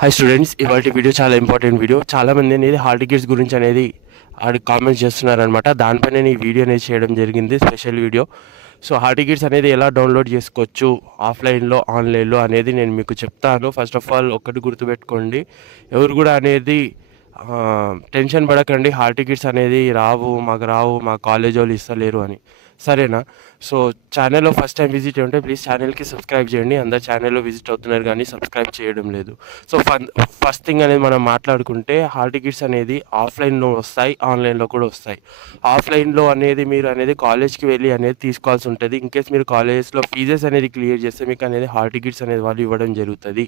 Hi students, ఇవాళ video చాలా important video. చాలామంది అనేది హాల్ టికెట్స్ గురించి అనేది కామెంట్స్ చేస్తున్నారనమాట. దానిపైన నేను ఈ వీడియో అనేది చేయడం జరిగింది, special video. So hall tickets అనేది ఎలా డౌన్లోడ్ చేసుకోవచ్చు ఆఫ్లైన్లో ఆన్లైన్లో అనేది నేను మీకు చెప్తాను. ఫస్ట్ ఆఫ్ ఆల్ ఒకటి గుర్తుపెట్టుకోండి, ఎవరు కూడా అనేది టెన్షన్ పడకండి, హాల్ టికెట్స్ అనేది రావు మా కాలేజ్ వాళ్ళు ఇస్తలేరు అని. సరేనా? సో ఛానల్లో ఫస్ట్ టైం విజిట్ ఉంటే ప్లీజ్ ఛానల్కి సబ్స్క్రైబ్ చేయండి. అందరు ఛానల్లో విజిట్ అవుతున్నారు కానీ సబ్స్క్రైబ్ చేయడం లేదు. సో ఫస్ట్ థింగ్ అనేది మనం మాట్లాడుకుంటే, హాల్ టికెట్స్ అనేది ఆఫ్లైన్లో వస్తాయి, ఆన్లైన్లో కూడా వస్తాయి. ఆఫ్లైన్లో అనేది మీరు అనేది కాలేజ్కి వెళ్ళి అనేది తీసుకోవాల్సి ఉంటుంది. ఇన్ కేస్ మీరు కాలేజెస్లో ఫీజెస్ అనేది క్లియర్ చేస్తే మీకు అనేది హాల్ టికెట్స్ అనేది వాళ్ళు ఇవ్వడం జరుగుతుంది.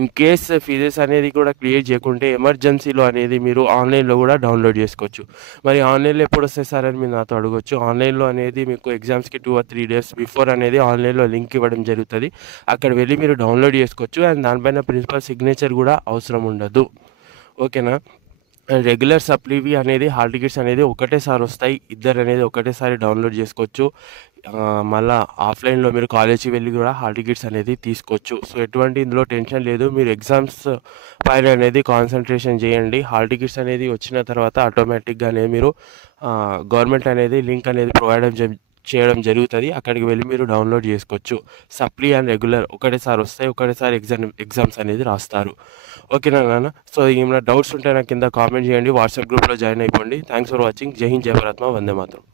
ఇన్ కేస్ ఫీజెస్ అనేది కూడా క్లియర్ చేయకుంటే ఎమర్జెన్సీలో అనేది మీరు ఆన్లైన్లో కూడా డౌన్లోడ్ చేసుకోవచ్చు. మరి ఆన్లైన్లో ఎప్పుడు వస్తాయి సార్ అని మీరు నాతో అడగవచ్చు. ఆన్లైన్లో అనేది మీకు ఎగ్జామ్స్కి 2 or 3 days బిఫోర్ అనేది ఆన్లైన్లో లింక్ ఇవ్వడం జరుగుతుంది. అక్కడ వెళ్ళి మీరు డౌన్లోడ్ చేసుకోవచ్చు. అండ్ దానిపైన ప్రిన్సిపల్ సిగ్నేచర్ కూడా అవసరం ఉండదు. ఓకేనా? రెగ్యులర్ సప్లీవి అనేది హాల్ టికెట్స్ అనేది ఒకటేసారి వస్తాయి. ఇద్దరు అనేది ఒకటేసారి డౌన్లోడ్ చేసుకోవచ్చు. మళ్ళీ ఆఫ్లైన్లో మీరు కాలేజీకి వెళ్ళి కూడా హాల్ టికెట్స్ అనేది తీసుకోవచ్చు. సో ఎటువంటి ఇందులో టెన్షన్ లేదు. మీరు ఎగ్జామ్స్ పైన అనేది కాన్సన్ట్రేషన్ చేయండి. హాల్ టికెట్స్ అనేది వచ్చిన తర్వాత ఆటోమేటిక్గా అనేది మీరు గవర్నమెంట్ అనేది లింక్ అనేది ప్రొవైడ్ చేయడం జరుగుతుంది. అక్కడికి వెళ్ళి మీరు డౌన్లోడ్ చేసుకోవచ్చు. సప్లీ అండ్ రెగ్యులర్ ఒకటేసారి వస్తాయి, ఒకటేసారి ఎగ్జామ్స్ అనేది రాస్తారు. ఓకేనా నాన్న? సో ఏమైనా డౌట్స్ ఉంటే నాకు కింద కామెంట్ చేయండి, వాట్సాప్ గ్రూప్లో జాయిన్ అయిపోండి. Thanks for watching. జై హింద్, జై భారత్, వందే మాతరం.